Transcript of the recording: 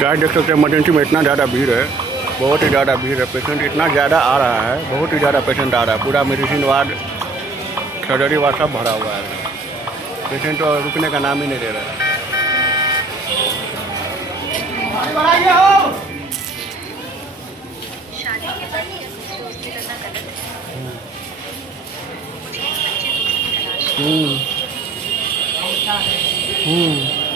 Guys देख सकते हैं इमरजेंसी में इतना ज़्यादा भीड़ है, बहुत ही ज़्यादा भीड़ है। पेशेंट इतना ज़्यादा आ रहा है, बहुत ही ज़्यादा पेशेंट आ रहा है। पूरा मेडिसिन वार्ड, सर्जरी वार्ड सब भरा हुआ है। पेशेंट तो रुकने का नाम ही नहीं ले रहा है। ठीक है।